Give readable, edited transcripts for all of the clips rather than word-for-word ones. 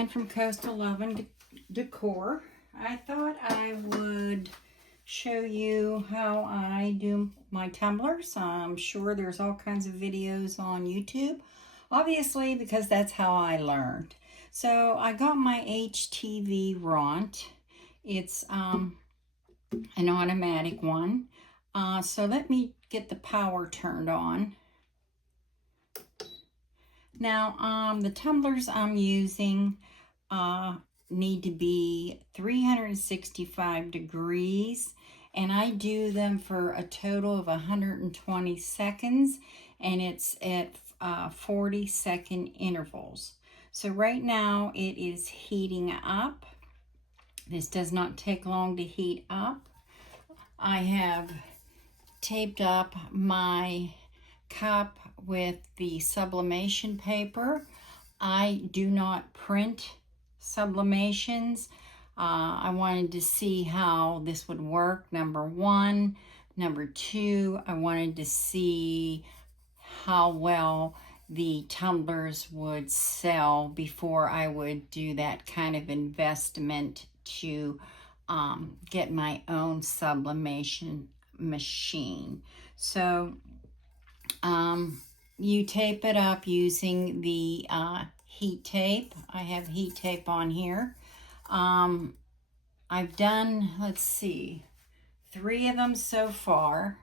Jan from Coastal Lovin' Decor. I thought I would show you how I do my tumblers. I'm sure there's all kinds of videos on YouTube, obviously, because that's how I learned. So I got my HTV Ront. It's an automatic one. So let me get the power turned on. Now, the tumblers I'm using need to be 365 degrees, and I do them for a total of 120 seconds, and it's at 40-second intervals. So right now it is heating up. This does not take long to heat up. I have taped up my cup with the sublimation paper. I do not print sublimations. I wanted to see how this would work, number one. Number two, I wanted to see how well the tumblers would sell before I would do that kind of investment to get my own sublimation machine. So you tape it up using the heat tape. I have heat tape on here. I've done, let's see, 3 of them so far.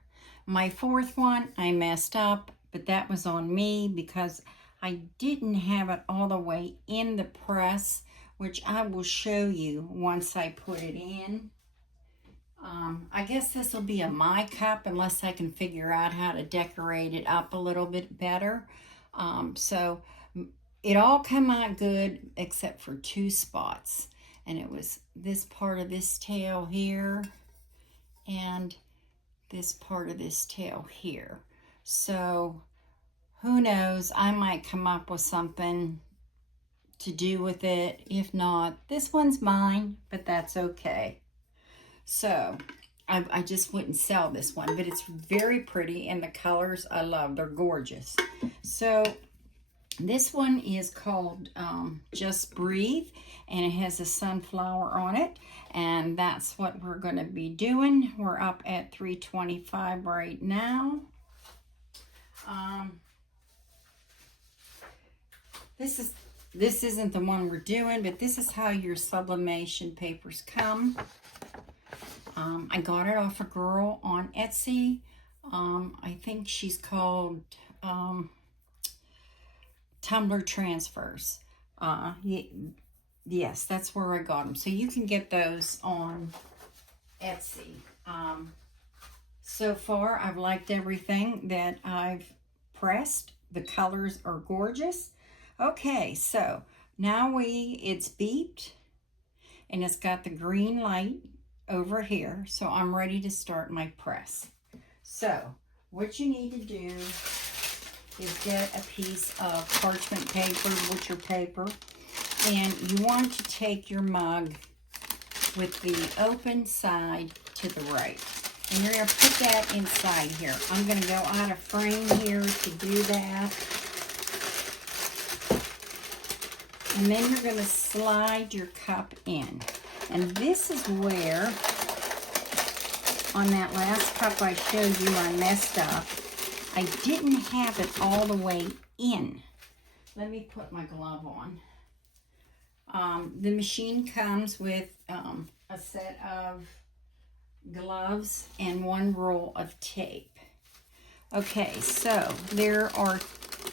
My 4th one I messed up, but that was on me because I didn't have it all the way in the press, which I will show you once I put it in. I guess this will be a my cup unless I can figure out how to decorate it up a little bit better. So it all came out good except for 2 spots. And it was this part of this tail here and this part of this tail here. So who knows, I might come up with something to do with it. If not, this one's mine, but that's okay. So I just wouldn't sell this one, but it's very pretty, and the colors I love. They're gorgeous. So this one is called Just Breathe, and it has a sunflower on it, and that's what we're going to be doing. We're up at 325 right now. This isn't the one we're doing, but this is how your sublimation papers come. I got it off a girl on Etsy. I think she's called Tumbler Transfers. Yes, that's where I got them. So you can get those on Etsy. So far, I've liked everything that I've pressed. The colors are gorgeous. Okay, so now it's beeped, and it's got the green light over here, so I'm ready to start my press. So what you need to do is get a piece of parchment paper, butcher paper, and you want to take your mug with the open side to the right, and you're going to put that inside here. I'm going to go out of frame here to do that, and then you're going to slide your cup in. And this is where, on that last cup I showed you I messed up, I didn't have it all the way in. Let me put my glove on. The machine comes with a set of gloves and 1 roll of tape. Okay, so there are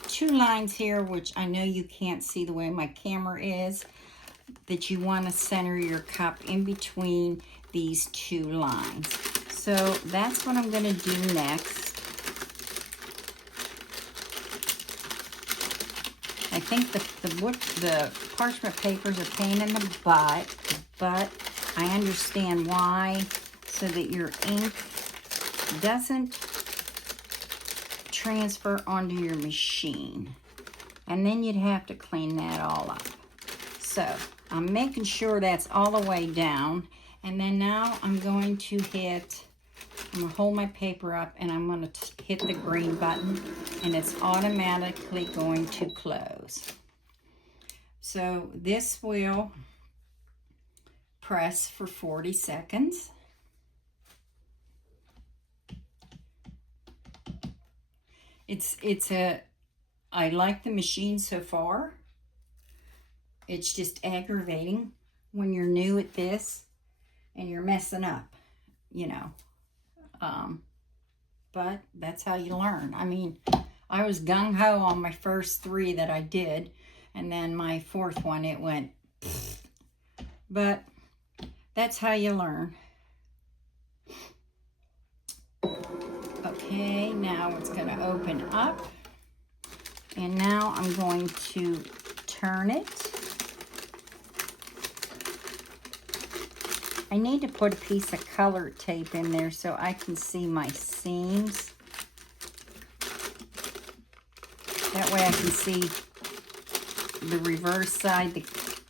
2 lines here, which I know you can't see the way my camera is, that you want to center your cup in between these 2 lines. So that's what I'm going to do next. I think the parchment papers are pain in the butt, but I understand why, so that your ink doesn't transfer onto your machine. And then you'd have to clean that all up. So I'm making sure that's all the way down. And then now I'm going to hold my paper up, and I'm going to hit the green button, and it's automatically going to close. So this will press for 40 seconds. I like the machine so far. It's just aggravating when you're new at this and you're messing up, you know. But that's how you learn. I mean, I was gung-ho on my first 3 that I did, and then my 4th one, it went, but that's how you learn. Okay, now it's going to open up, and now I'm going to turn it. I need to put a piece of colored tape in there so I can see my seams. That way I can see the reverse side.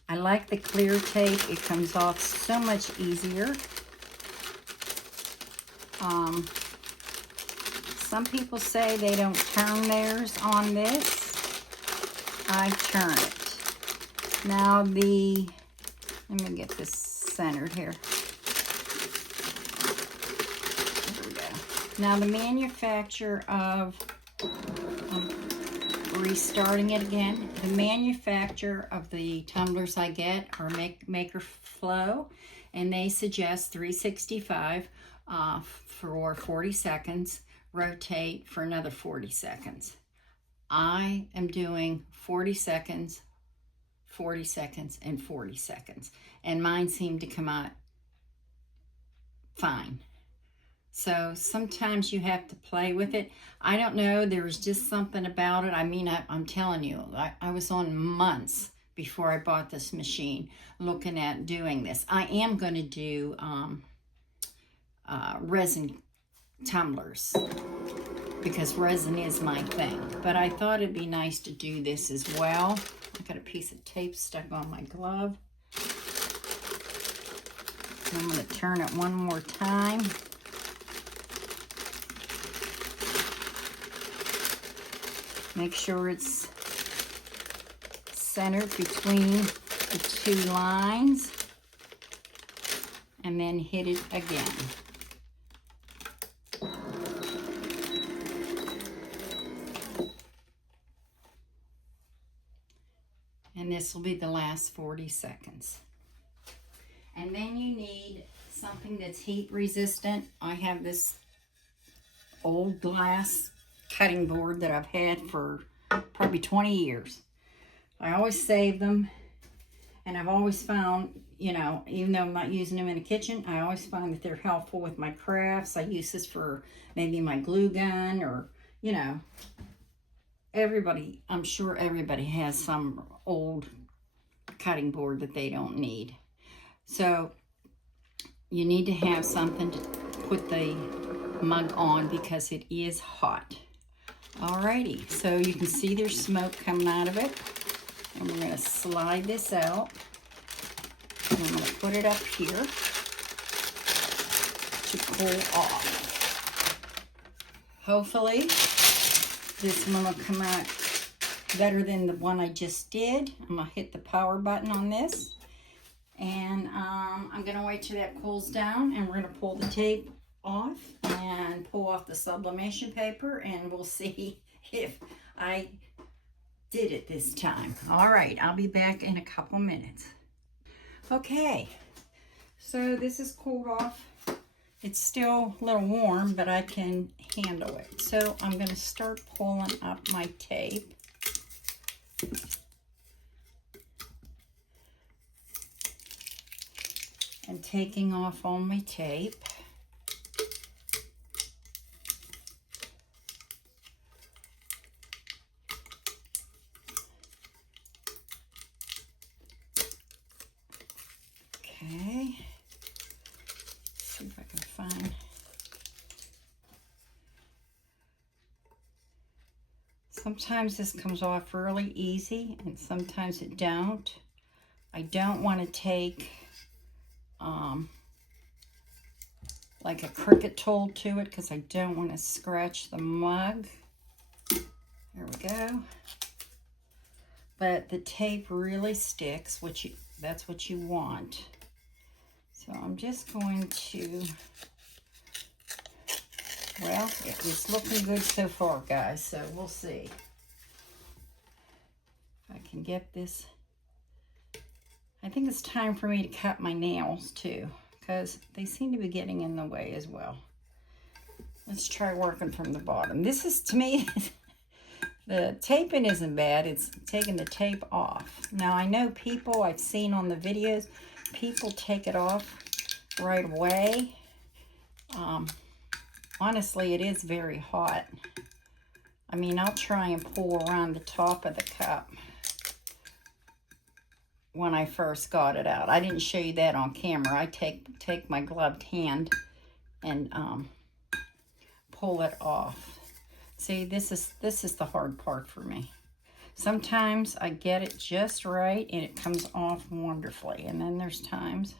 I like the clear tape. It comes off so much easier. Some people say they don't turn theirs on this. I turn it. Now let me get this centered here. There we go. Now the manufacturer of, restarting it again, the manufacturer of the tumblers I get are Maker Flow, and they suggest 365 for 40 seconds, rotate for another 40 seconds. I am doing 40 seconds, 40 seconds, and 40 seconds. And mine seem to come out fine. So sometimes you have to play with it. I don't know, there was just something about it. I mean, I'm telling you, I was on months before I bought this machine looking at doing this. I am going to do resin tumblers because resin is my thing. But I thought it'd be nice to do this as well. I got a piece of tape stuck on my glove. So I'm going to turn it one more time. Make sure it's centered between the 2 lines, and then hit it again. And this will be the last 40 seconds. And then you need something that's heat resistant. I have this old glass cutting board that I've had for probably 20 years. I always save them, and I've always found, you know, even though I'm not using them in the kitchen, I always find that they're helpful with my crafts. I use this for maybe my glue gun, or, you know, I'm sure everybody has some old cutting board that they don't need. So you need to have something to put the mug on because it is hot. Alrighty, so you can see there's smoke coming out of it. And we're going to slide this out. And I'm going to put it up here to cool off. Hopefully, this one will come out better than the one I just did. I'm going to hit the power button on this. And I'm going to wait till that cools down, and we're going to pull the tape off and pull off the sublimation paper, and we'll see if I did it this time. All right, I'll be back in a couple minutes. Okay, so this is cooled off. It's still a little warm, but I can handle it. So I'm going to start pulling up my tape. And taking off all my tape. Okay. See if I can find. Sometimes this comes off really easy, and sometimes it don't. I don't want to take like a Cricut tool to it because I don't want to scratch the mug. There we go. but the tape really sticks, which that's what you want. So I'm just going to, well, it's looking good so far, guys, so we'll see. If I can get this. I think it's time for me to cut my nails too, because they seem to be getting in the way as well. Let's try working from the bottom. This is, to me, the taping isn't bad. It's taking the tape off. Now, I know people I've seen on the videos, people take it off right away. Honestly, it is very hot. I mean, I'll try and pull around the top of the cup when I first got it out. I didn't show you that on camera. I take my gloved hand and pull it off. See, this is the hard part for me. Sometimes I get it just right and it comes off wonderfully, and then there's times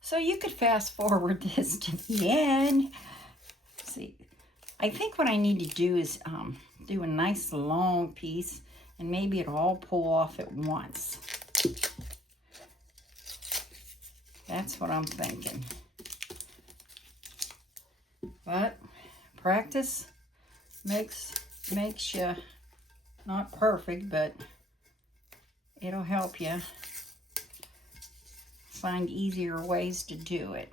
so you could fast forward this to the end. See, I think what I need to do is do a nice long piece, and maybe it'll all pull off at once. That's what I'm thinking. But practice makes you not perfect, but it'll help you find easier ways to do it.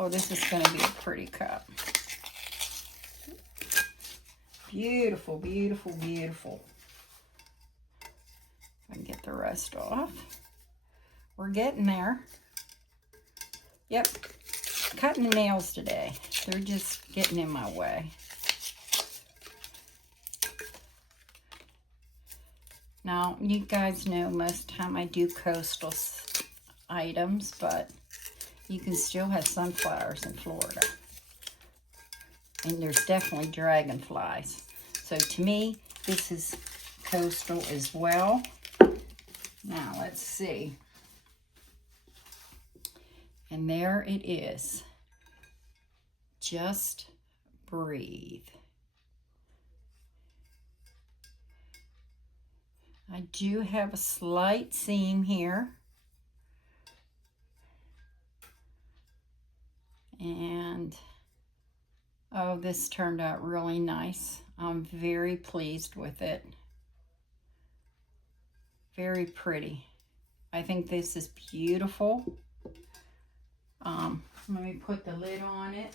Oh, this is going to be a pretty cup. Beautiful, beautiful, beautiful. I can get the rest off. We're getting there. Yep, cutting the nails today. They're just getting in my way. Now, you guys know most of the time I do coastal items, but you can still have sunflowers in Florida. And there's definitely dragonflies. So to me, this is coastal as well. Now, let's see. And there it is. Just breathe. I do have a slight seam here. And, oh, this turned out really nice. I'm very pleased with it. Very pretty. I think this is beautiful. Let me put the lid on it.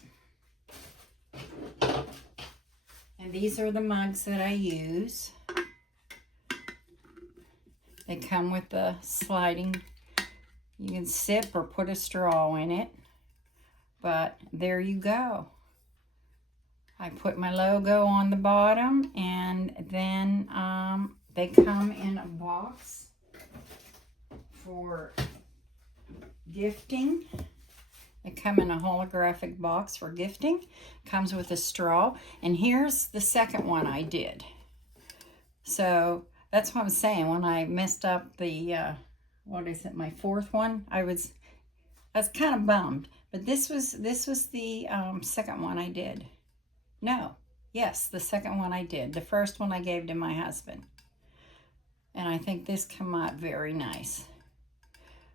And these are the mugs that I use. They come with the sliding. You can sip or put a straw in it. But there you go. I put my logo on the bottom, and then they come in a box for gifting. They come in a holographic box for gifting. Comes with a straw. And here's the second one I did. So that's what I'm saying. When I messed up the, what is it, my fourth one, I was kind of bummed. But this was the second one I did. No, yes, the second one I did. The first one I gave to my husband. And I think this came out very nice.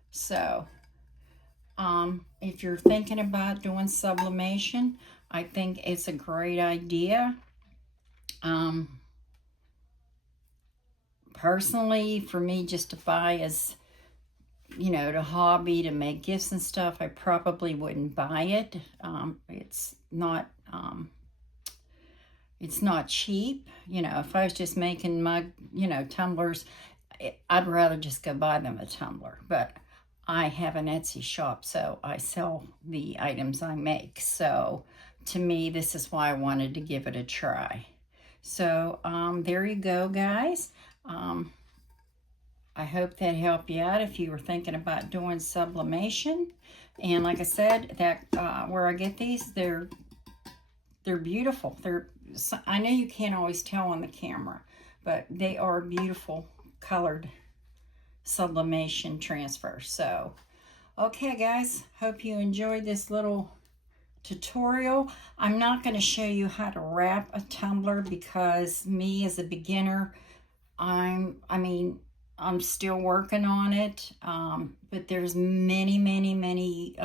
So, if you're thinking about doing sublimation, I think it's a great idea. Personally, for me, just to buy as, you know, to hobby, to make gifts and stuff, I probably wouldn't buy it. It's not cheap. You know, if I was just making tumblers, I'd rather just go buy them a tumbler. But I have an Etsy shop, so I sell the items I make. So to me, this is why I wanted to give it a try. So there you go, guys. I hope that helped you out if you were thinking about doing sublimation. And like I said, that where I get these, they're beautiful. I know you can't always tell on the camera, but they are beautiful colored sublimation transfer. So, okay, guys, hope you enjoyed this little tutorial. I'm not going to show you how to wrap a tumbler because me as a beginner, I'm still working on it. But there's many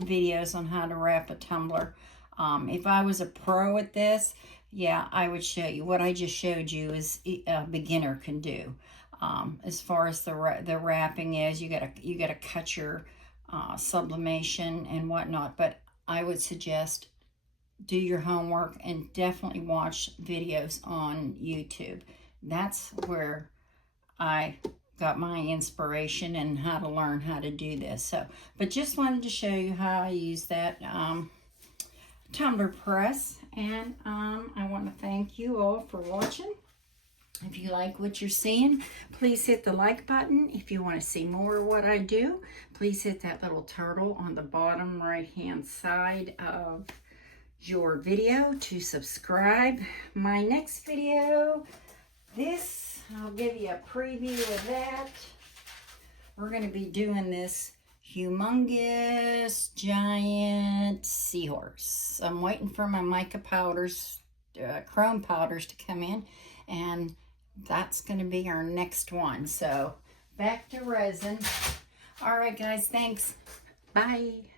videos on how to wrap a tumbler. If I was a pro at this, yeah, I would show you. What I just showed you is a beginner can do. As far as the wrapping is, you gotta cut your sublimation and whatnot. But I would suggest do your homework and definitely watch videos on YouTube. That's where I got my inspiration and how to learn how to do this. So, but just wanted to show you how I use that tumbler press. And I want to thank you all for watching. If you like what you're seeing, please hit the like button. If you want to see more of what I do, please hit that little turtle on the bottom right hand side of your video to subscribe. My next video, I'll give you a preview of that. We're going to be doing this humongous giant seahorse. I'm waiting for my mica powders, chrome powders to come in, and that's going to be our next one. So back to resin. All right, guys, thanks. Bye.